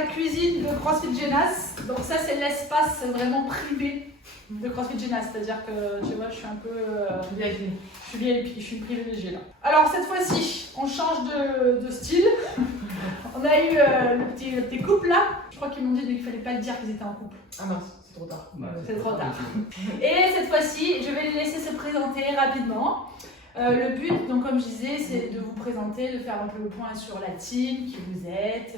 la cuisine de CrossFit Genas. Donc ça, c'est l'espace vraiment privé de CrossFit Genas. C'est-à-dire que, tu vois, je suis un peu... VIP. Je suis VIP, je suis privilégiée là. Alors cette fois-ci, on change de style. On a eu le petit couple là. Je crois qu'ils m'ont dit qu'il ne fallait pas le dire qu'ils étaient en couple. Ah mince, c'est trop tard. C'est trop tard. Et cette fois-ci, je vais les laisser se présenter rapidement. Le but, donc comme je disais, c'est de vous présenter, de faire un peu le point sur la team, qui vous êtes,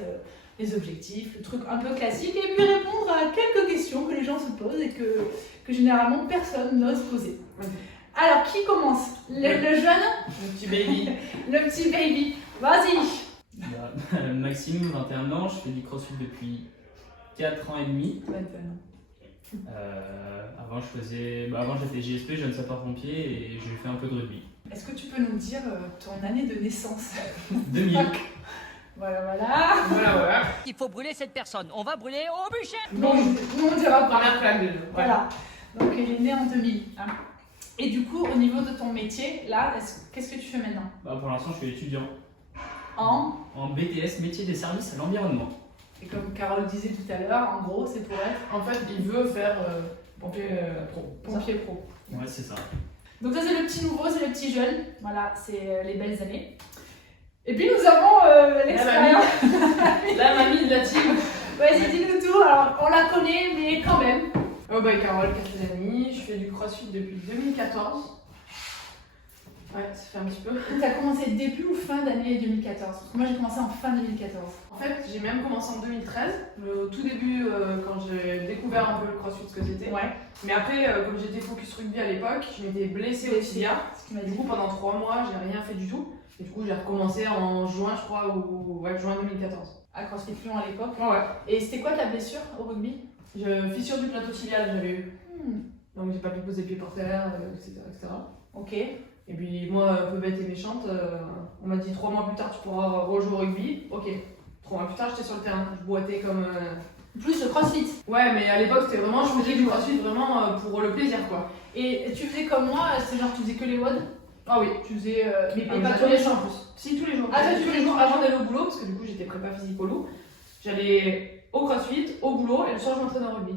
les objectifs, le truc un peu classique, et puis répondre à quelques questions que les gens se posent et que généralement personne n'ose poser. Alors, qui commence? Le jeune? Le petit baby. Le petit baby. Vas-y. Maxime, 21 ans, je fais du crossfit depuis 4 ans et demi. Avant j'étais JSP, jeune sapeur-pompier, et j'ai fait un peu de rugby. Est-ce que tu peux nous dire ton année de naissance? 2000. Voilà. Il faut brûler cette personne. On va brûler au bûcher. Bon, nous on dira pas. Première flamme déjà. Voilà. Donc il est né en 2000. Hein. Et du coup, au niveau de ton métier, là, qu'est-ce que tu fais maintenant? Pour l'instant, je suis étudiant en BTS, métier des services à l'environnement. Et comme Carole disait tout à l'heure, en gros, c'est pour être... En fait, il veut faire pompier pro. Pompier pro. Ouais, c'est ça. Donc ça, c'est le petit nouveau, c'est le petit jeune. Voilà, c'est les belles années. Et puis nous avons l'expérience. La mamie de la team. Vas-y, dis-nous tout. Alors, on la connaît, mais quand même. Carole, 4 amis. Je fais du crossfit depuis 2014. Ouais, ça fait un petit peu. Tu as commencé début ou fin d'année 2014? Parce que moi, j'ai commencé en fin 2014. En fait, j'ai même commencé en 2013, au tout début, quand j'ai découvert un peu le crossfit, ce que c'était. Ouais. Mais après, comme j'étais focus rugby à l'époque, je m'étais blessée au tibia. Du coup, pendant 3 mois, j'ai rien fait du tout. Et du coup, j'ai recommencé en juin, je crois, ou juin 2014. À CrossFit Lyon à l'époque. Ouais. Et c'était quoi ta blessure au rugby? Fissure du plateau tibial, j'avais eu. Donc, j'ai pas pu poser pied par terre, etc., etc. Ok. Et puis, moi, un peu bête et méchante, on m'a dit 3 mois plus tard, tu pourras rejouer au rugby. Ok. 3 mois plus tard, j'étais sur le terrain. Je boitais comme. Plus le crossfit. Ouais, mais à l'époque, c'était vraiment. Je faisais du crossfit vraiment pour le plaisir, quoi. Et tu faisais comme moi, c'est genre tu faisais que les WOD? Ah oui. Tu faisais. Mais pas tous les jours en plus. Si, tous les jours. Ah, tous les jours avant d'aller au boulot, parce que du coup, j'étais prépa physique au loup. J'allais au crossfit, au boulot, et le soir, je m'entraînais au rugby.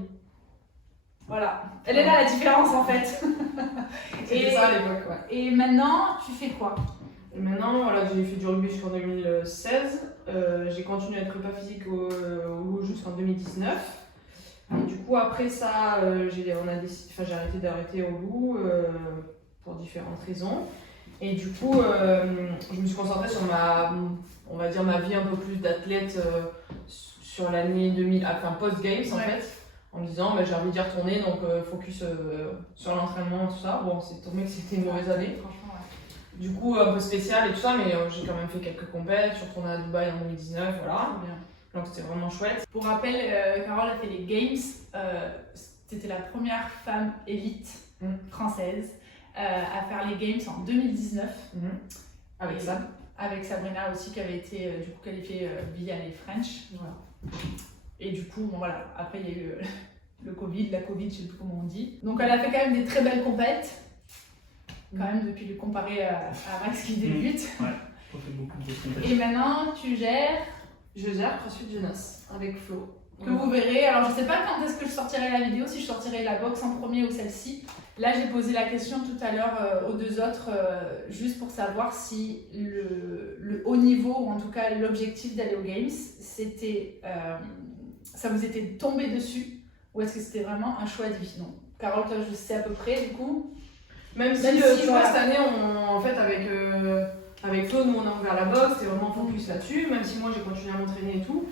Voilà. Elle est là la différence en fait. C'était ça à l'époque, ouais. Et maintenant, tu fais quoi? Et maintenant, voilà, j'ai fait du rugby jusqu'en 2016. J'ai continué à être prépa physique au loup jusqu'en 2019. Et du coup, après ça, j'ai arrêté d'arrêter au loup pour différentes raisons. Et du coup, je me suis concentrée sur on va dire ma vie un peu plus d'athlète sur l'année 2000, enfin post-games en fait, en me disant j'ai envie d'y retourner, donc focus sur l'entraînement et tout ça. Bon, c'est tombé que c'était une mauvaise année. Franchement, ouais. Du coup, un peu spécial et tout ça, mais j'ai quand même fait quelques compètes. Je suis retournée à Dubaï en 2019, voilà. Bien. Donc c'était vraiment chouette. Pour rappel, Carole a fait les Games. C'était la première femme élite française à faire les Games en 2019. Avec ça. Avec Sabrina aussi qui avait été du coup qualifiée via les French. Voilà. Et du coup, bon, voilà, après il y a eu la Covid, je sais plus comment on dit. Donc elle a fait quand même des très belles compètes. Quand même, depuis le comparer à Max qui débute. Ouais, on fait beaucoup de compètes. Et maintenant, tu gères. Je gère CrossFit Genas avec Flo. Que vous verrez. Alors, je sais pas quand est-ce que je sortirai la vidéo, si je sortirai la box en premier ou celle-ci. Là, j'ai posé la question tout à l'heure aux deux autres, juste pour savoir si le haut niveau, ou en tout cas l'objectif d'aller aux Games, c'était, ça vous était tombé dessus, ou est-ce que c'était vraiment un choix de vie? Non. Carole, toi, je sais à peu près, du coup. Même si tu vois, cette année, en fait, avec Flo, nous, on a ouvert la boxe, c'est vraiment focus là-dessus, même si moi, j'ai continué à m'entraîner et tout.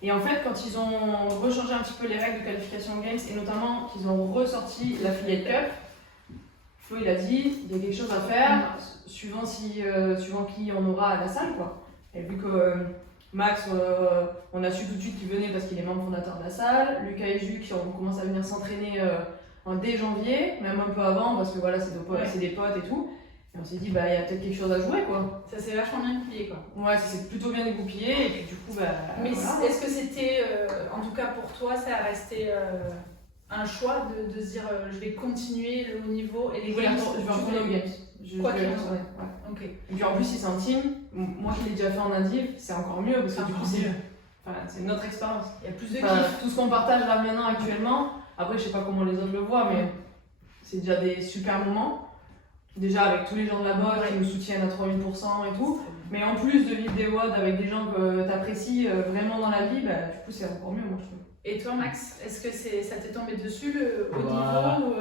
Et en fait, quand ils ont rechangé un petit peu les règles de qualification aux Games, et notamment qu'ils ont ressorti la Fillette Cup, Flo, il a dit, il y a quelque chose à faire, suivant qui on aura à la salle, quoi. Et vu que Max, on a su tout de suite qu'il venait parce qu'il est membre fondateur de la salle, Lucas et Jules qui ont commencé à venir s'entraîner dès janvier, même un peu avant, parce que voilà, c'est des potes et tout. Et on s'est dit, il y a peut-être quelque chose à jouer, quoi. Ça s'est vachement bien goupillé, quoi. Ouais, ça s'est plutôt bien dégoupillé, et puis du coup, Mais voilà. est-ce que c'était, en tout cas pour toi, ça a resté un choix de se dire je vais continuer le haut niveau et les Games? Je vais retourner aux Games. Quoi qu'il en soit. soit. Ouais. Ok. Et puis en plus, si c'est un team, moi qui l'ai déjà fait en Indiv, c'est encore mieux, parce que du coup, Enfin, c'est notre expérience. Il y a plus de Enfin, kiff. tout ce qu'on partage là maintenant actuellement, après je sais pas comment les autres le voient, mais c'est déjà des super moments. Déjà avec tous les gens de la boîte qui nous soutiennent à 3000% et tout. Mais en plus de vivre des WOD avec des gens que tu apprécies vraiment dans la vie, bah, du coup c'est encore mieux moi je trouve. Et toi Max, est-ce que ça t'est tombé dessus le haut Bah, niveau ou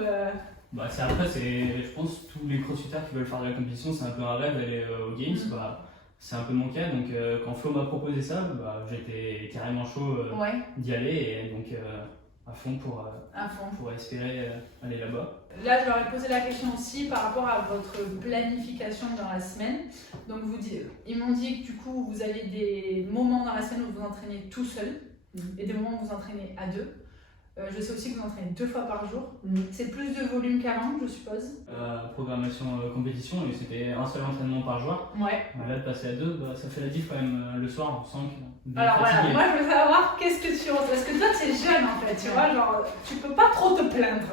Bah, je pense, tous les crossfitters qui veulent faire de la compétition, c'est un peu un rêve d'aller aux Games. Bah, c'est un peu mon cas, donc quand Flo m'a proposé ça, bah, j'étais carrément chaud Ouais, d'y aller, et donc à fond à fond. pour espérer aller là-bas. Là, je leur ai posé la question aussi par rapport à votre planification dans la semaine. Donc, ils m'ont dit que du coup, vous avez des moments dans la semaine où vous entraînez tout seul et des moments où vous entraînez à deux. Je sais aussi que vous entraînez 2 fois par jour. C'est plus de volume qu'avant, je suppose. Programmation compétition, et c'était un seul entraînement par jour. Ouais. Là, de passer à 2, bah, ça fait la diff quand même. Le soir, on sent que Alors voilà, fatigué. moi je veux savoir qu'est-ce que tu ressens. Parce que toi, tu es jeune en fait, tu vois, genre, tu peux pas trop te plaindre.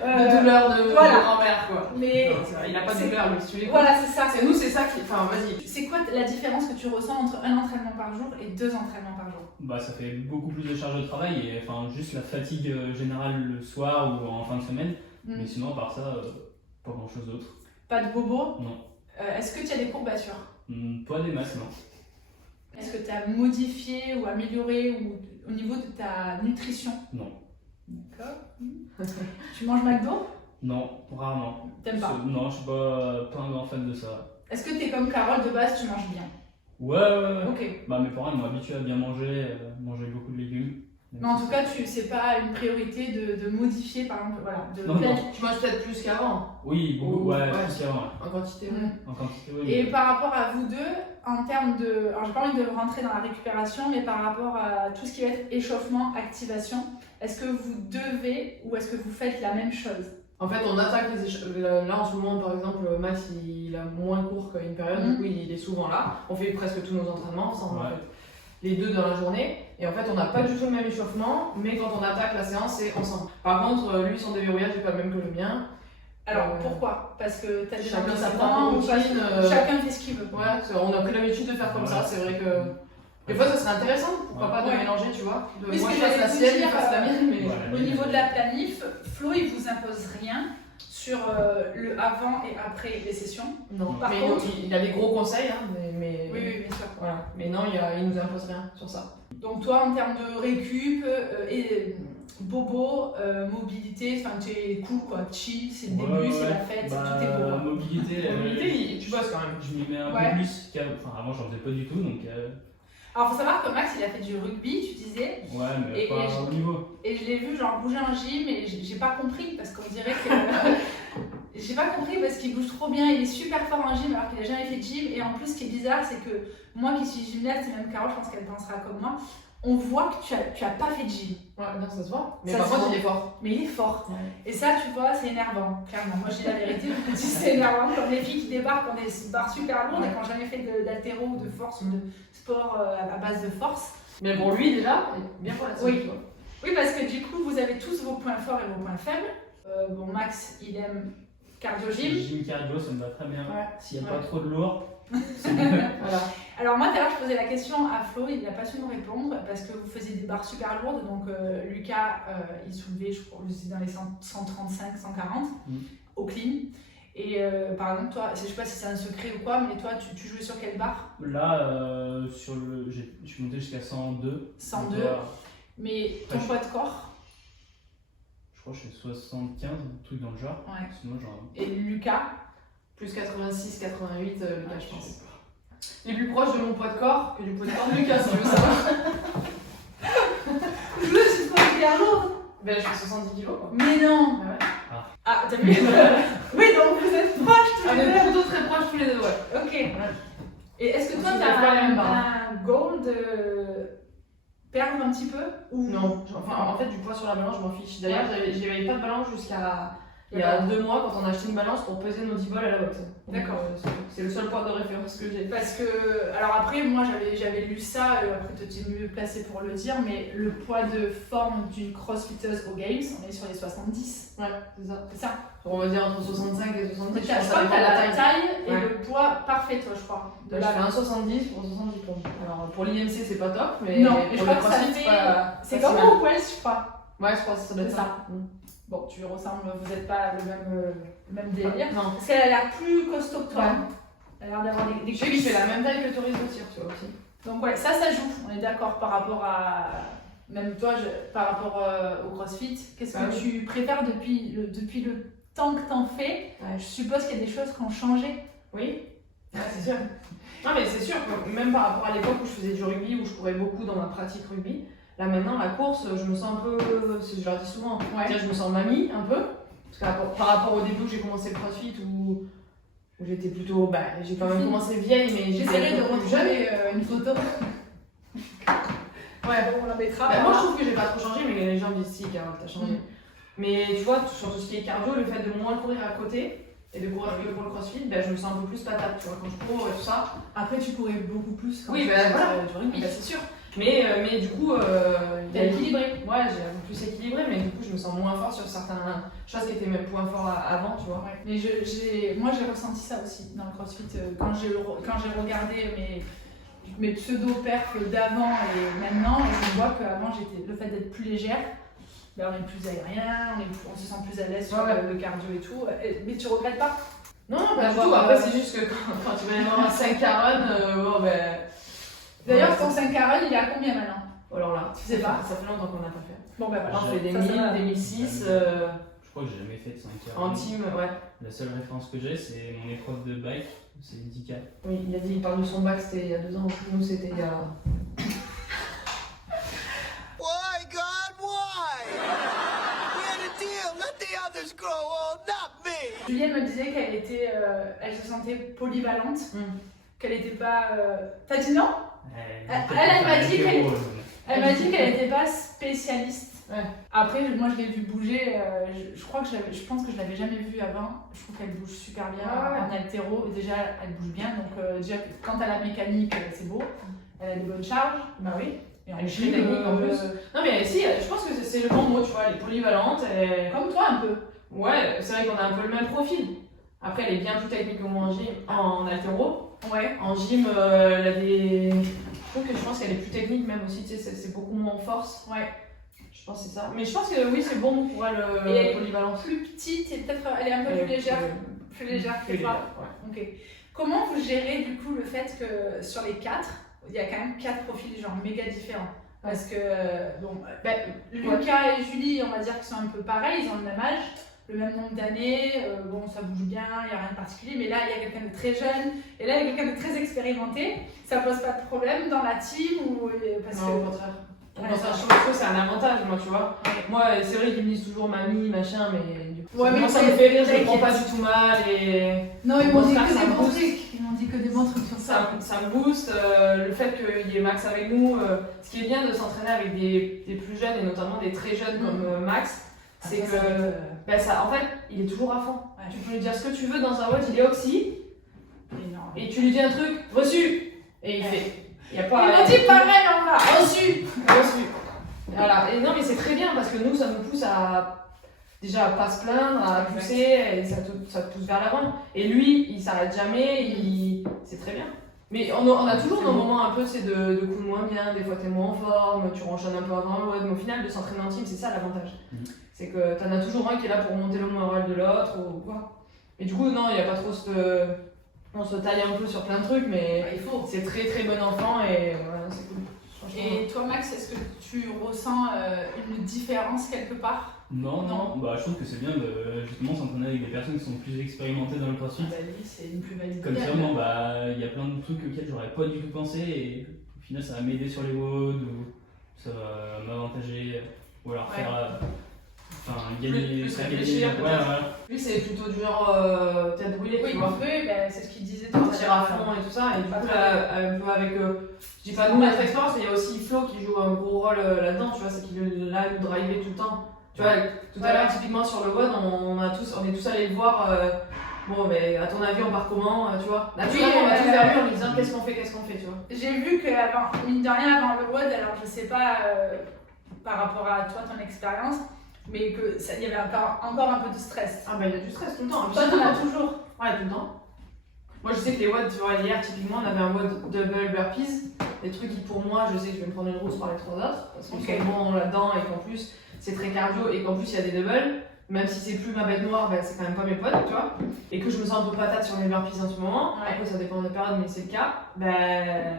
De douleur de grand-mère quoi. Mais Non, c'est vrai, il a pas de douleur lui, si tu l'écoutes. voilà, c'est ça. C'est nous, c'est ça qui. Enfin, vas-y. C'est quoi la différence que tu ressens entre un entraînement par jour et 2 entraînements par jour? Bah, ça fait beaucoup plus de charge de travail, et enfin, juste la fatigue générale le soir ou en fin de semaine. Mais sinon, à part ça, pas grand-chose d'autre. Pas de bobo? Non. Est-ce que tu as des courbatures? Pas des masses, non. Est-ce que tu as modifié ou amélioré au niveau de ta nutrition? Non. D'accord. Tu manges McDo? Non, rarement. T'aimes pas? Non, je suis pas un grand fan de ça. Est-ce que tu es comme Carole, de base, tu manges bien? Ouais. Ok. Bah, mes parents ils m'ont habitué à bien manger, manger beaucoup de légumes. Mais en tout cas, c'est pas une priorité de modifier, par exemple, voilà, de Non. Tu manges peut-être plus qu'avant, Oui, beaucoup, Ouais. plus qu'avant, ouais. en quantité. Mm. En quantité, oui. Et par rapport à vous deux, en termes de... Alors, j'ai pas envie de rentrer dans la récupération, mais par rapport à tout ce qui va être échauffement, activation, est-ce que vous devez ou est-ce que vous faites la même chose? En fait, on attaque là en ce moment, par exemple, Max il a moins cours qu'à une période, du coup il est souvent là. On fait presque tous nos entraînements ensemble, en fait. Les 2 dans la journée. Et en fait, on n'a pas du tout le même échauffement, mais quand on attaque la séance, c'est ensemble. Par contre, lui, son déverrouillage n'est pas le même que le mien. Alors, pourquoi? Parce que tu as des Chacun sa antécédents propre ou parce routine, que chacun fait ce qu'il veut. Ouais, on a pris l'habitude de faire comme ça, c'est vrai que. Des fois, ça serait intéressant, pourquoi pas de mélanger, tu vois. Oui, Moi, ce je que fasse la j'allais vous sienne, il dire, fasse la mienne, mais. Voilà. Au niveau de la planif, Flo, il vous impose rien sur le avant et après les sessions. Non, Par mais contre- il a des gros conseils, hein, mais. Oui, bien sûr. Voilà. Mais non, il nous impose rien sur ça. Donc toi, en termes de récup et bobo, mobilité, enfin tu es cool quoi, chill, c'est le début, c'est la fête, tout est beau. La mobilité, Mobilité, tu bosses quand même. je m'y mets un Ouais. peu plus qu'avant. Enfin, avant, j'en faisais pas du tout, donc Alors faut savoir que Max, il a fait du rugby, tu disais, ouais, mais Et- pas et au niveau. et je l'ai vu genre bouger en gym et j'ai pas compris parce qu'on dirait que... J'ai pas compris parce qu'il bouge trop bien, il est super fort en gym alors qu'il a jamais fait de gym. Et en plus, ce qui est bizarre, c'est que moi qui suis gymnaste, et même Carole, je pense qu'elle pensera comme moi, on voit que tu as pas fait de gym. Ouais, non, ça se voit. Mais Ça par se contre, voit. il est fort. Mais il est fort. Ouais. Et ça, tu vois, c'est énervant, clairement. Moi, je dis la vérité, je me dis c'est énervant. Comme les filles qui débarquent, on a des barres super lourdes et qui n'ont jamais fait d'haltéro ou de force ou de sport à base de force. Mais pour lui, déjà, il est bien pour la Oui. tu vois. Oui, parce que du coup, vous avez tous vos points forts et vos points faibles. Bon, Max, il aime cardio-gym. Gym cardio, ça me va très bien. Ouais. S'il n'y a Ouais. pas trop de lourd, c'est mieux. Voilà. Alors moi, tout à l'heure, je posais la question à Flo, il n'a pas su me répondre parce que vous faisiez des barres super lourdes. Donc Lucas, il soulevait, je crois, dans les 135, 140 au clean. Et par exemple, toi, je sais pas si c'est un secret ou quoi, mais toi, tu jouais sur quelle barre? Là, je suis monté jusqu'à 102. 102. Donc, Mais ton Ouais, poids de corps? je crois que je suis 75, un truc dans le genre. Ouais. Sinon, genre. Et Lucas? Plus 86, 88, Lucas, je je pense. sais pas. Il est plus proche de mon poids de corps que du poids de corps de Lucas, si tu veux savoir. Je suis pas hyper lourde. Ben, je fais 70 kilos, quoi. Mais non. Ouais. Ah, t'as vu? Oui, donc vous êtes proches tous On les est deux. plutôt très proches tous les deux, ouais. Ok. Et est-ce que toi, On tu se fait pas les mêmes as barres. un goal de perdre un petit peu ou... Non, enfin, en fait, du poids sur la balance, je m'en fiche. D'ailleurs, j'avais pas de balance jusqu'à il y a 2 mois quand on a acheté une balance pour peser nos 10 balles à la boxe. D'accord. C'est le seul point de référence que j'ai. Parce que, alors après, moi j'avais lu ça, après toi tu es mieux placé pour le dire, mais le poids de forme d'une crossfiteuse aux Games, on est sur les 70. Ouais, c'est ça. C'est ça. On va dire entre 65 et 70. Je crois que t'as la taille et le poids parfait, toi, je crois. Je fais un 70 pour 70 pompes. Alors pour l'IMC, c'est pas top, mais non, mais je pour crois le que ça CrossFit, fait. C'est comme au poil, je crois. Ouais, je crois que ça doit être C'est ça. ça. Bon, tu ressembles, vous n'êtes pas le même délire. Non. Parce qu'elle a l'air plus costaud que toi. Ouais. Elle a l'air d'avoir des Je sais que je fais la même taille que Toris de tir, tu vois aussi. Donc ouais, ça joue, on est d'accord par rapport à... Même toi, par rapport au CrossFit, qu'est-ce que tu préfères depuis le temps que t'en fais? Je suppose qu'il y a des choses qui ont changé. Oui, c'est sûr. Non mais c'est sûr que même par rapport à l'époque où je faisais du rugby, où je courais beaucoup dans ma pratique rugby, là maintenant la course, je me sens un peu, je leur dis souvent, je me sens mamie un peu. Parce que par rapport au début où j'ai commencé le CrossFit, où j'étais plutôt, j'ai quand même commencé vieille, mais j'essaierai de retrouver une photo. Ouais, on la mettra. Moi je trouve que j'ai pas trop changé, mais les gens me disent si, Carole, t'as changé. Mais tu vois, sur tout ce qui est cardio, le fait de moins courir à côté et de courir que pour le CrossFit, je me sens un peu plus patate, tu vois, quand je cours et tout ça. Après, tu courais beaucoup plus quand oui, tu voilà, du rugby, c'est sûr. Mais du coup, t'as équilibré. Ouais, j'ai un peu plus équilibré, mais du coup, je me sens moins fort sur certaines choses qui étaient mes points forts avant, tu vois. Ouais. Mais moi, j'ai ressenti ça aussi dans le CrossFit. Quand j'ai regardé mes pseudo-perfs d'avant et maintenant, je vois qu'avant, le fait d'être plus légère, on est plus aérien, on se sent plus à l'aise sur le cardio et tout. Mais tu regrettes pas? Non, pas du tout. Après, c'est juste que quand tu vas avoir un 5 Karen, D'ailleurs, ton 5 Karen, il est à combien maintenant? Alors là, tu sais pas. Ça fait longtemps qu'on n'a pas fait. Bon, voilà. On fait des 1000, des 1006. Je crois que j'ai jamais fait de 5 heures. En team, ouais. La seule référence que j'ai, c'est mon épreuve de bike, c'est 10K. Oui, il parle de son bac, c'était il y a 2 ans. Nous, c'était il y a. Why, God, why? We're the deal. Let the others grow old, not me. Julienne me disait elle se sentait polyvalente, qu'elle n'était pas. T'as dit non? Elle m'a dit qu'elle n'était pas spécialiste. Ouais. Après, moi je l'ai vu bouger, je pense que je l'avais jamais vue avant. Je trouve qu'elle bouge super bien en haltéro. Déjà, elle bouge bien, donc déjà quant à la mécanique, c'est beau. Elle a des bonnes charges. Bah oui. Et elle est très technique en plus. Non mais si, je pense que c'est le bon mot, tu vois, elle est polyvalente. Comme toi un peu. Ouais, c'est vrai qu'on a un peu le même profil. Après, elle est bien plus technique que moi en gym, en haltéro. Ouais. En gym, elle a des. Je pense qu'elle est plus technique même aussi, tu sais, c'est beaucoup moins en force. Ouais. Je pense que c'est ça. Mais je pense que oui, c'est bon pour elle, polyvalence. Plus petite et peut-être elle est un peu plus légère. Plus légère que toi. Ouais. Ok. Comment vous gérez du coup le fait que sur les 4, il y a quand même 4 profils genre méga différents? Parce que Lucas et Julie, on va dire qu'ils sont un peu pareils, ils ont le même âge, le même nombre d'années, ça bouge bien, il n'y a rien de particulier, mais là il y a quelqu'un de très jeune et là il y a quelqu'un de très expérimenté. Ça pose pas de problème dans la team ou parce non, que... au contraire. Je trouve que c'est un avantage, moi, tu vois. Ouais. Moi, c'est vrai qu'ils me disent toujours mamie, machin, mais du coup, mais ça me fait rire, je le prends pas du tout mal. Non, ils m'ont dit que des bons trucs. Ils m'ont dit que des bons trucs sur ça. Ça me booste. Le fait qu'il y ait Max avec nous, ce qui est bien de s'entraîner avec des plus jeunes et notamment des très jeunes comme Max, c'est que en fait, il est toujours à fond. Ouais. Tu peux lui dire ce que tu veux dans un WOD, il est oxy. Et tu lui dis un truc, reçu. Et il fait. Ils m'ont dit pareil en bas, reçu. Voilà. Et non, mais c'est très bien parce que nous, ça nous pousse à déjà pas se plaindre, à pousser, et ça te pousse vers l'avant. Et lui, il s'arrête jamais, c'est très bien. Mais on a toujours nos moments un peu, c'est de coups de moins bien, des fois t'es moins en forme, tu renchaînes un peu avant le WOD, mais au final, de s'entraîner en team, c'est ça l'avantage. C'est que t'en as toujours un qui est là pour monter le moral de l'autre, ou quoi. Et du coup, non, il n'y a pas trop on se taille un peu sur plein de trucs, mais c'est très très bon enfant et voilà, c'est cool. Et toi, Max, est-ce que tu ressens une différence quelque part? Non. Je trouve que c'est bien de justement s'entraîner avec des personnes qui sont plus expérimentées dans le CrossFit. Oui, c'est une plus-value. Comme ça, il y a plein de trucs auxquels j'aurais pas du tout pensé et au final, ça va m'aider sur les WOD ou ça va m'avantager ou alors faire. Gagner, plus réfléchir, Lui, c'est plutôt du genre tête brûlée, tu vois. Oui, c'est ce qu'il disait. Partir à fond et tout ça. Et du coup, un peu avec. Je dis pas nous, notre expérience, mais il y a aussi Flo qui joue un gros rôle là-dedans, tu vois. C'est qu'il est là, nous driver tout le temps. Tu vois, tout à l'heure, typiquement sur le WOD, on est tous allés le voir. Bon, mais à ton avis, on part comment, tu vois? Naturellement, on va tous vers lui en lui disant qu'est-ce qu'on fait, tu vois? J'ai vu que, mine de rien, avant le WOD, alors je sais pas par rapport à toi, ton expérience, mais qu'il y avait encore un peu de stress. Ah, bah il y a du stress tout le temps. Toi, t'en as toujours? Ouais, tout le temps. Moi, je sais que les WOD, tu vois, hier, typiquement, on avait un WOD double burpees. Des trucs qui, pour moi, je sais que je vais me prendre une rousse par les 3 autres. Parce qu'on est bon là-dedans et qu'en plus, c'est très cardio et qu'en plus, il y a des doubles. Même si c'est plus ma bête noire, ben, c'est quand même pas mes potes, tu vois. Et que je me sens un peu patate sur les burpees en ce moment. Ouais. Après, ça dépend de la période, mais c'est le cas. Ben.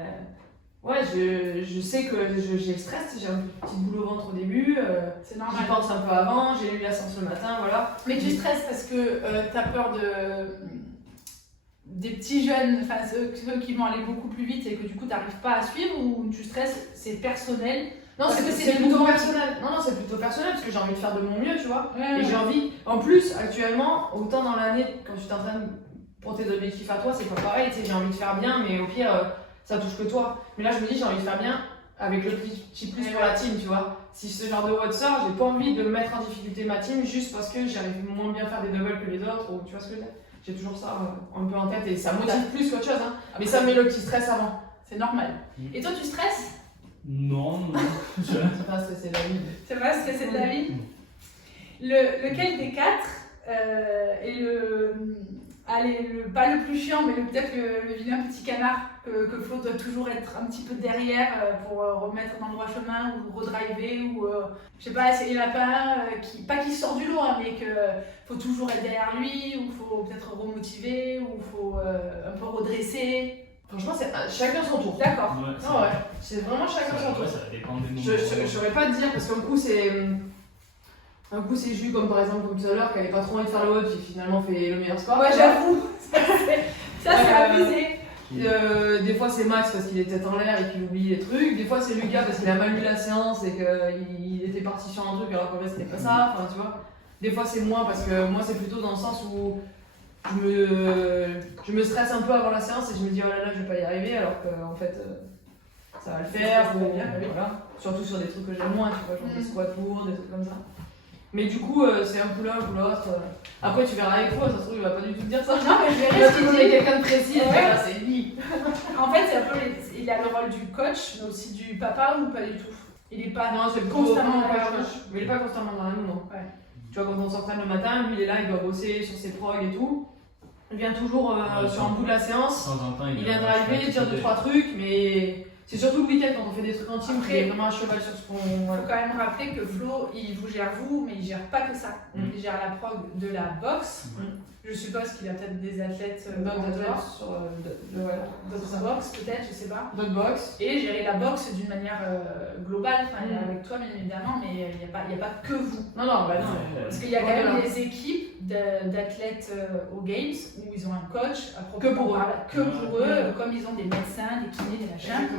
Ouais, je sais que j'ai le stress, j'ai un petit boule au ventre au début. C'est normal. J'y pense un peu avant, j'ai eu la séance le matin, voilà. Mais tu stresses parce que t'as peur des petits jeunes, enfin ceux qui vont aller beaucoup plus vite et que du coup t'arrives pas à suivre, ou tu stresses, c'est personnel? Non, c'est plutôt personnel. Non, c'est plutôt personnel parce que j'ai envie de faire de mon mieux, tu vois. Et j'ai envie. En plus, actuellement, autant dans l'année, quand tu t'entraînes pour tes objectifs à toi, c'est pas pareil. Tu sais, j'ai envie de faire bien, mais au pire, ça touche que toi. Mais là, je me dis, j'ai envie de faire bien avec le petit plus pour la team, tu vois. Si ce genre de WOD sort, j'ai pas envie de mettre en difficulté ma team juste parce que j'arrive moins bien à faire des doubles que les autres, ou tu vois ce que je veux dire. J'ai toujours ça un peu en tête et ça motive plus qu'autre chose, hein. Mais ça met le petit stress avant. C'est normal. Et toi, tu stresses? Non. C'est pas stresser de la vie. C'est pas stresser de la vie? Lequel des 4 est pas le plus chiant, mais peut-être le vilain petit canard que Flo doit toujours être un petit peu derrière pour remettre dans le droit chemin ou redriver ou je sais pas, essayer la pas qui sort du lot, hein, mais que faut toujours être derrière lui, ou faut peut-être remotiver, ou faut un peu redresser. Franchement, c'est chacun son tour. D'accord. Ouais, c'est vraiment chacun son tour. Ouais, ça dépend des moments. Je saurais pas te dire parce qu'un coup c'est Jus, comme par exemple tout à l'heure, qui avait pas trop envie de faire le WOD, qui finalement fait le meilleur score. Ouais, j'avoue. Ça c'est abusé. Des fois c'est Max parce qu'il est tête en l'air et qu'il oublie les trucs. Des fois c'est Lucas parce qu'il a mal lu la séance et qu'il était parti sur un truc alors qu'en fait c'était pas ça. Enfin, tu vois. Des fois c'est moi parce que moi c'est plutôt dans le sens où je me stresse un peu avant la séance et je me dis oh là là je vais pas y arriver alors qu'en fait ça va le faire. Voilà. Surtout sur des trucs que j'aime moins, tu vois, genre des squats lourds, des trucs comme ça. Mais du coup, c'est un coup l'un, un coup l'autre. Après, tu verras avec toi, ça se trouve, il va pas du tout te dire ça. Non, mais je verrai si tu es quelqu'un de précis, ouais. C'est lui. En fait, c'est un peu il a le rôle du coach, mais aussi du papa, ou pas du tout? Il est pas constamment dans la coach. Mais il est pas constamment dans la nous, non. Ouais. Tu vois, quand on s'entraîne le matin, lui, il est là, il doit bosser sur ses progs et tout. Il vient toujours sur un bout de la séance. De temps en temps, il vient driver, dire 2-3 trucs, mais. C'est surtout le week-end quand on fait des trucs en team, il est vraiment à cheval sur ce qu'on. Il faut quand même rappeler que Flo, il vous gère vous, mais il gère pas que ça. Il gère la prog de la boxe. Je suppose qu'il a peut-être des athlètes d'autres box, peut-être, je sais pas. D'autres box. Et gérer la boxe d'une manière globale, avec toi bien évidemment, mais il n'y a pas que vous. Non, bah non. Parce qu'il y a quand même des équipes d'athlètes aux Games où ils ont un coach que pour eux, comme ils ont des médecins, des kinés, des machins.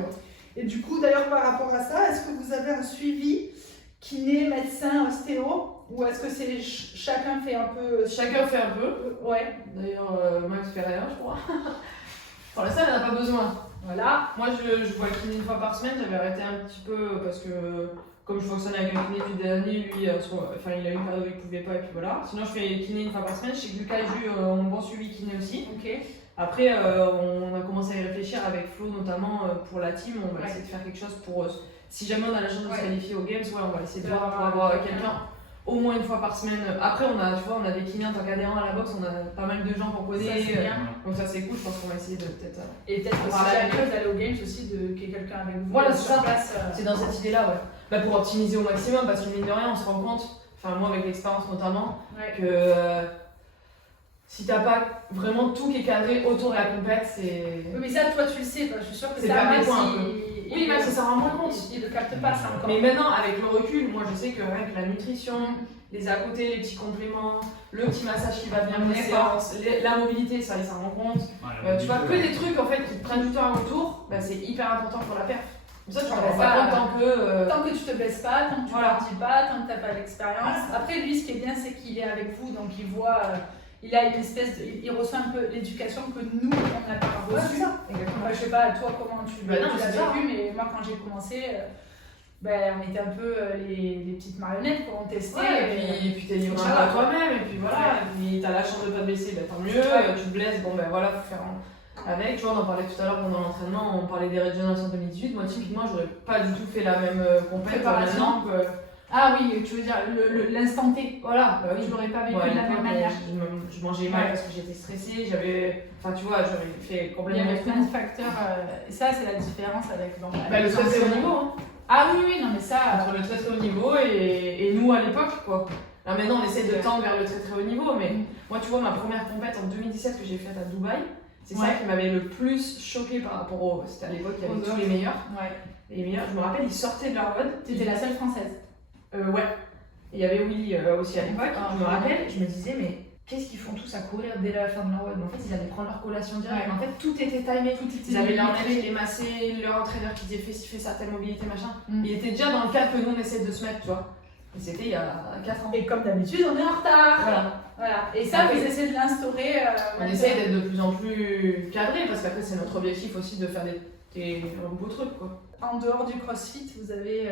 Et du coup, d'ailleurs, par rapport à ça, est-ce que vous avez un suivi kiné, médecin, ostéo, ou est-ce que c'est chacun fait un peu? Chacun fait un peu. Ouais. D'ailleurs, Max fait rien, je crois. Pour l'instant, elle n'a pas besoin. Voilà. Moi, je vois le kiné une fois par semaine. J'avais arrêté un petit peu parce que, comme je fonctionne avec un kiné depuis des années, lui, il a eu une période où il ne pouvait pas, et puis voilà. Sinon, je fais kiné une fois par semaine. Je sais que Lucas et Jules ont un bon suivi kiné aussi. Ok. Après, on a commencé à y réfléchir avec Flo, notamment pour la team. On va essayer de faire quelque chose pour. Si jamais on a la chance de se qualifier aux Games, on va essayer de voir pour avoir quelqu'un au moins une fois par semaine. Après, on a des kinés en tant qu'adhérents à la boxe, on a pas mal de gens qu'on connaît. Donc ça c'est cool, je pense qu'on va essayer de peut-être. Et peut-être aussi d'aller aux Games aussi, qu'il y ait quelqu'un avec vous. Voilà, c'est ça. C'est dans cette idée-là, ouais. Bah, pour optimiser au maximum, parce que mine de rien, on se rend compte, enfin moi avec l'expérience notamment, que si t'as pas vraiment tout qui est cadré autour de la compète, c'est. Oui, mais ça, toi tu le sais, je suis sûre que c'est ça pas Max, oui, Max, ça rend moins compte. Il ne capte pas ça encore. Mais maintenant, avec le recul, moi je sais que rien que la nutrition, les à côté, les petits compléments, le petit massage qui va bien pour les séances, la mobilité, ça, il s'en rend compte. Tu vois, que des trucs en fait qui te prennent du temps à retour, bah, c'est hyper important pour la perf. Ça, tu te rends pas compte tant que tu te blesses pas, tant que tu ne partis pas, tant que tu n'as pas l'expérience. Après, lui, ce qui est bien, c'est qu'il est avec vous, donc il voit. Il a une espèce il reçoit un peu l'éducation que nous, on n'a pas reçue. Ouais, c'est ça. Exactement. Je sais pas, toi, comment tu l'as vécu, mais moi, quand j'ai commencé, Ben, on était un peu les petites marionnettes pour en tester. Et puis t'es livré un peu à toi-même, et puis voilà, et puis t'as la chance de pas te blesser, bah tant mieux, tu te blesses, bon ben voilà, faut faire avec. Tu vois, on en parlait tout à l'heure pendant l'entraînement, on parlait des Regionals en 2018. Moi, typiquement, j'aurais pas du tout fait la même préparation maintenant que. Ah oui, tu veux dire l'instant T. Voilà, bah oui. Je l'aurais pas vécu de la même manière. Je mangeais mal parce que j'étais stressée, enfin tu vois, j'aurais fait Il y complètement. avait plein de facteurs, et ça, c'est la différence avec. Le très très haut niveau, hein. Ah oui, non, mais ça. Entre le très très haut niveau et nous à l'époque, quoi. Alors maintenant, on essaie de tendre vers le très très haut niveau, mais moi, tu vois, ma première compète en 2017 que j'ai faite à Dubaï, c'est ça qui m'avait le plus choqué par rapport au. C'était à l'époque, il y avait tous les meilleurs. Ouais. Les meilleurs, je me rappelle, ils sortaient de leur mode. T'étais la seule française. Ouais. Et il y avait Willy aussi à l'époque. Ah, je me rappelle, je me disais, mais qu'est-ce qu'ils font tous à courir dès la fin de leur WOD? En fait, ils allaient prendre leur collation directe. Ouais. En fait, tout était timé. Ils avaient millimétré. l'entraîneur, les massés, leur entraîneur qui disait fais ci, fais ça, telle mobilité, machin. Il était déjà dans le cadre que nous on essaie de se mettre, tu vois. Et c'était il y a 4 ans. Et comme d'habitude, on est en retard. Voilà. Et ça, vous essayez de l'instaurer. On essaie d'être de plus en plus cadré parce qu'après, c'est notre objectif aussi de faire des beaux trucs, quoi. En dehors du crossfit, vous avez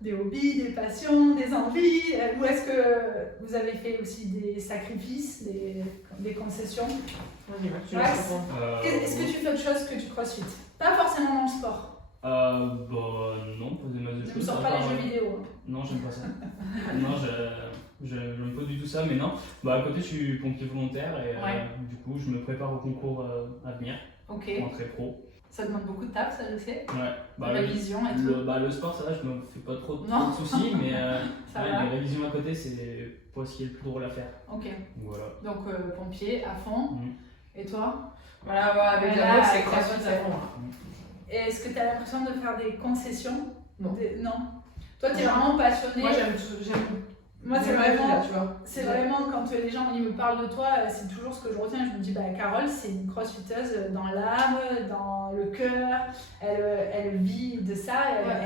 des hobbies, des passions, des envies. Ou est-ce que vous avez fait aussi des sacrifices, des concessions? Max, est-ce que tu fais autre chose que du crossfit? Pas forcément dans le sport. Non, pas des masses de Tu ne choses. sors pas les jeux vidéo. Non, j'aime pas ça. Non, j'aime pas du tout ça, mais non. À côté, je suis pompier volontaire et du coup, je me prépare au concours à venir. Ok. Entrée pro. Ça demande beaucoup de taf, ça je sais. Ouais. Révision et tout. Le sport, ça va, je me fais pas trop de soucis, mais les révisions à côté, c'est pas ce qui est le plus drôle à faire. Ok. Voilà. Donc pompier à fond. Et toi? Voilà, avec la boxe, c'est crossfit à fond. Et est-ce que tu as l'impression de faire des concessions? Non. Non. Toi, tu es vraiment passionné. Moi, j'aime. Moi, c'est vraiment. Là, tu vois. C'est vraiment quand les gens ils me parlent de toi, c'est toujours ce que je retiens. Je me dis, Carole, c'est une crossfiteuse dans l'âme, dans le cœur. Elle vit de ça,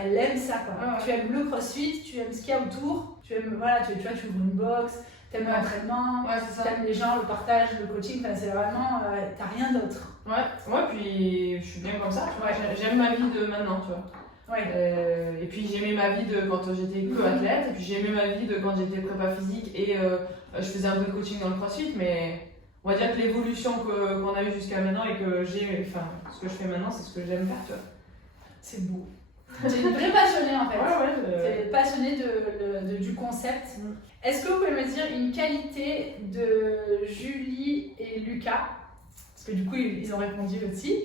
elle aime ça, quoi. Tu aimes le crossfit, tu aimes ce qu'il y a autour. Tu aimes, tu vois, tu ouvres une box, tu aimes l'entraînement, tu aimes les gens, le partage, le coaching. Enfin, c'est vraiment, t'as rien d'autre. Ouais, puis je suis bien comme ça. J'aime ma vie de maintenant, tu vois. Et puis j'aimais ma vie de quand j'étais que athlète, et puis j'aimais ma vie de quand j'étais prépa physique et je faisais un peu de coaching dans le crossfit, mais on va dire que l'évolution qu'on a eue jusqu'à maintenant et que ce que je fais maintenant, c'est ce que j'aime faire, tu vois. C'est beau. Tu es une vraie passionnée en fait. Tu es passionnée du concept. Est-ce que vous pouvez me dire une qualité de Julie et Lucas, parce que du coup ils ont répondu aussi,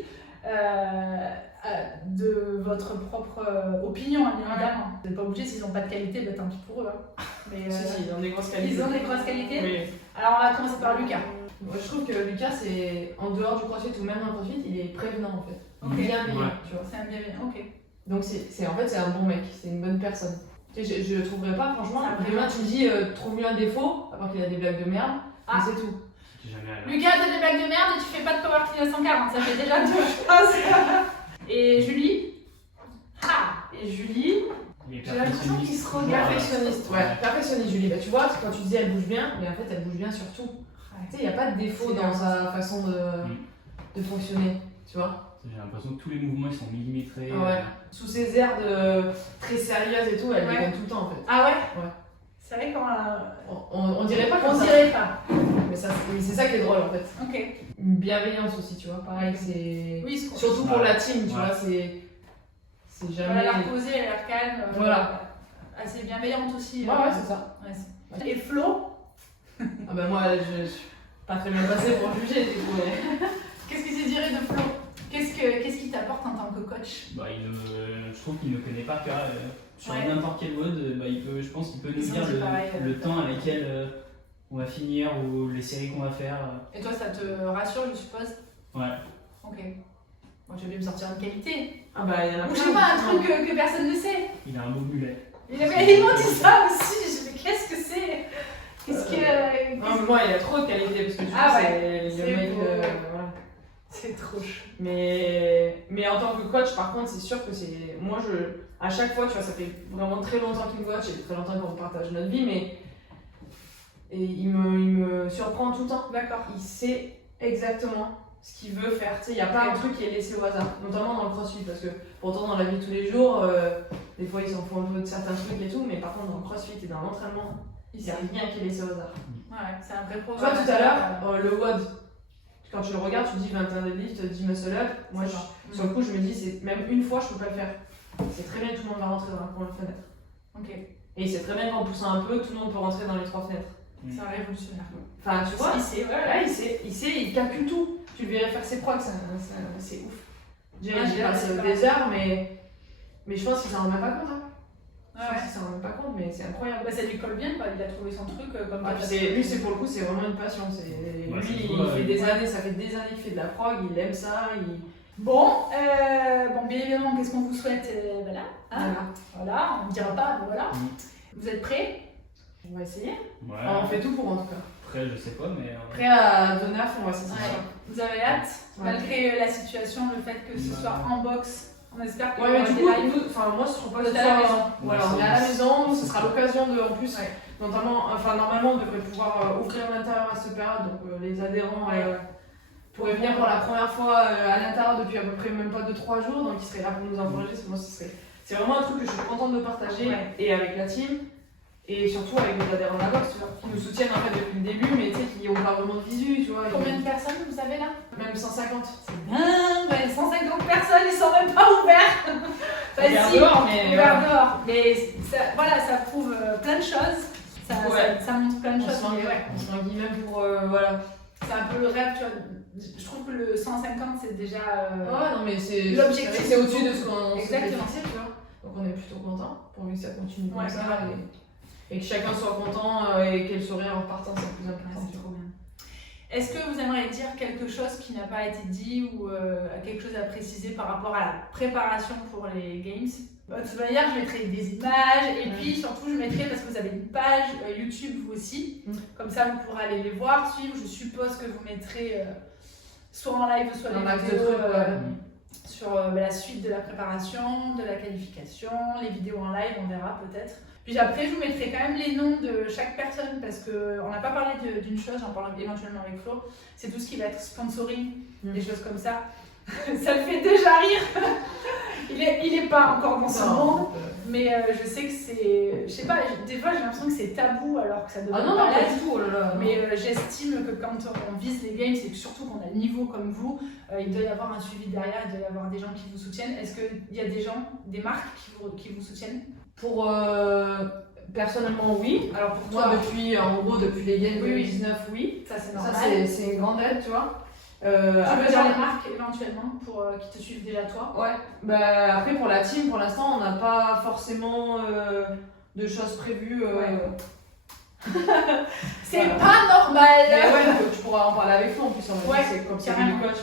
de votre propre opinion, bien évidemment. Vous n'êtes pas obligé, s'ils n'ont pas de qualité, tant pis pour eux. Mais, si, ils ont des grosses qualités. Ils ont des grosses qualités. Oui. Alors on va commencer par Lucas. Moi, je trouve que Lucas, c'est en dehors du crossfit ou même dans le crossfit, il est prévenant en fait. Okay. Bienveillant, tu vois. C'est un bienveillant, ok. Donc en fait, c'est un bon mec, c'est une bonne personne. Tu sais, je le trouverais pas, franchement. Demain, tu me dis, trouve-lui un défaut, à part qu'il a des blagues de merde, mais c'est tout. Lucas, t'as des blagues de merde et tu fais pas de power clean à 140, ça fait déjà 2 choses. Et Julie? Et Julie, j'ai l'impression qu'il se regarde. Perfectionniste, perfectionniste Julie. Tu vois, quand tu dis elle bouge bien, mais en fait elle bouge bien sur tout. Tu sais, il n'y a pas de défaut dans sa façon de fonctionner, tu vois. J'ai l'impression que tous les mouvements ils sont millimétrés. Sous ses airs très sérieuses et tout, elle les donne tout le temps en fait. Ah ouais? C'est vrai qu'on on dirait pas comme ça. On dirait pas. Mais c'est ça qui est drôle en fait. Ok. Une bienveillance aussi, tu vois. Pareil, c'est. Oui, surtout pour la team, tu vois, c'est jamais. Elle a l'air posée, elle a l'air calme. Voilà. Assez bienveillante aussi. Ouais, c'est ça. Et Flo? Ah bah moi, je suis pas très bien passée pour juger du coup. Qu'est-ce que tu dirais de Flo? Qu'est-ce qu'il t'apporte en tant que coach? Je trouve qu'il me connaît par cœur. Sur n'importe quel WOD, je pense qu'il peut nous dire le temps à laquelle on va finir ou les séries qu'on va faire. Et toi, ça te rassure, je suppose? Ouais. Ok. Moi, je vais me sortir une qualité. Ah bah, il y en a plein. Je sais pas, un truc que personne ne sait. Il a un beau mulet. Ils m'ont dit ça aussi. Je me dis, qu'est-ce que c'est? Non, mais moi, il y a trop de qualité parce que tu vois, c'est le mec de. Voilà. C'est trop chaud. Mais en tant que coach, par contre, c'est sûr que c'est. Moi, à chaque fois, tu vois, ça fait vraiment très longtemps qu'il me coach et très longtemps qu'on partage notre vie, mais. Et il me surprend tout le temps. D'accord. Il sait exactement ce qu'il veut faire. Tu sais, il n'y a pas un truc qui est laissé au hasard, notamment dans le crossfit, parce que pourtant dans la vie de tous les jours, des fois ils s'en font un peu de certains trucs et tout, mais par contre dans le crossfit et dans l'entraînement, il n'y a rien qui est laissé au hasard. Ouais, c'est un vrai Toi programme. tout à l'heure, le WOD, quand tu le regardes, tu te dis 21 deadlift, 10 muscle up. Moi, sur le coup, je me dis, même une fois, je peux pas le faire. C'est très bien que tout le monde va rentrer dans la première fenêtre. Ok, Et c'est très bien qu'en poussant un peu, tout le monde peut rentrer dans les 3 fenêtres. c'est un révolutionnaire. Enfin, tu vois, Il sait, ouais, là, il sait, il calcule tout. Tu le verrais faire ses prods, c'est ouf. Déjà, il passe des heures, mais je pense qu'il s'en rend même pas compte. Hein. Je pense qu'il s'en rend même pas compte, mais c'est incroyable. Bah, ça lui colle bien, quoi. Il a trouvé son truc comme Ah, lui, c'est pour le coup, c'est vraiment une passion. Ouais, Lui, c'est il cool, fait ouais. des années, ça fait des années qu'il fait de la prog, il aime ça. Bon, bien évidemment, qu'est-ce qu'on vous souhaite voilà. Hein, Voilà. on ne dira pas, mais voilà. Vous êtes prêts? On va essayer. Ouais. Enfin, on fait tout pour en tout cas. Après, je sais pas, mais. Prêt à donner à fond, on va essayer. Ouais. Vous avez hâte? Ouais. Malgré la situation, le fait que ce Ouais. soit en box, on espère que Ouais, mais du des coup, lives. moi, je trouve pas que Vous ce êtes à la soit. maison. Voilà, Ouais, on est à la maison, ce sera l'occasion de, en plus, Ouais. notamment, normalement, on devrait pouvoir ouvrir l'intérieur à cette période, donc les adhérents pourraient venir pour la première fois à l'intérieur depuis à peu près même pas 2-3 jours, donc ils seraient là pour nous encourager. Moi, c'est vraiment un truc que je suis contente de partager, Ouais. et avec la team, et surtout avec les adhérents de la boxe, tu vois, qui nous soutiennent en fait depuis le début, mais tu sais, qui n'ont pas vraiment de visu, tu vois. Combien de personnes vous avez là? Même 150. Ouais, 150 personnes, ils sont même pas ouverts. On est dehors, mais. dehors. Mais ça, voilà, ça prouve plein de choses. Ouais. Ça montre plein de On choses. se languit, mais ouais. on se languit même pour. Voilà. C'est un peu le rêve, tu vois. Je trouve que le 150, c'est déjà. Ouais, non, mais c'est. L'objectif. C'est au-dessus de ce qu'on s'était Exactement. fixé, tu vois. Donc on est plutôt content pour que ça continue comme Ouais, ça. grave. Et que chacun soit content et qu'elle sourire en repartant, c'est le plus important. Ouais, c'est trop bien. Est-ce que vous aimeriez dire quelque chose qui n'a pas été dit ou quelque chose à préciser par rapport à la préparation pour les Games? De toute manière, je mettrai des images et puis surtout, je mettrai, parce que vous avez une page YouTube vous aussi, comme ça vous pourrez aller les voir, suivre. Je suppose que vous mettrez soit en live, soit Un des max de vidéos trucs, ouais. sur la suite de la préparation, de la qualification, les vidéos en live, on verra peut-être. Puis après, je vous mettrai quand même les noms de chaque personne parce qu'on n'a pas parlé d'une chose, j'en parle éventuellement avec Flo, c'est tout ce qui va être sponsoring, des choses comme ça. Ça le fait déjà rire. Il est pas encore dans ce monde, mais je sais que c'est. Je sais pas, des fois j'ai l'impression que c'est tabou alors que ça devrait Ah non, non, pas pas l'être. du tout, oh là là. Mais j'estime que quand on vise les games, c'est que surtout qu'on a le niveau comme vous, il doit y avoir un suivi derrière, il doit y avoir des gens qui vous soutiennent. Est-ce qu'il y a des gens, des marques qui vous soutiennent? Pour. Personnellement, oui. Alors pour Moi, toi, depuis les Games Oui, oui. 2019, oui. ça c'est Ça, normal. c'est une grande aide, tu vois. Tu veux Après, dire les marques éventuellement pour qui te suivent déjà toi? Ouais, bah après pour la team, pour l'instant, on n'a pas forcément de choses prévues. C'est Voilà. pas normal! Mais ouais, tu pourras en parler avec toi en plus, on va Ouais, dire, c'est comme c'est carrément. le coach.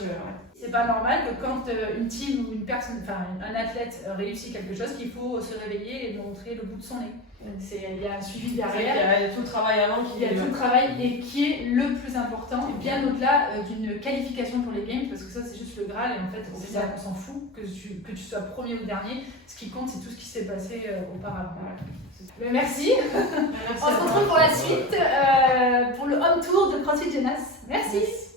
C'est pas normal que quand une team ou une personne, enfin un athlète réussit quelque chose, qu'il faut se réveiller et montrer le bout de son nez. Il y a un suivi Il y derrière. a tout le travail avant Il y a tout le travail et qui est le plus important, et bien au-delà d'une qualification pour les games, parce que ça c'est juste le Graal et en fait au C'est final ça. on s'en fout que tu sois premier ou dernier, ce qui compte c'est tout ce qui s'est passé auparavant. Mais merci, on se retrouve pour la suite, pour le home tour de CrossFit Genas. Merci.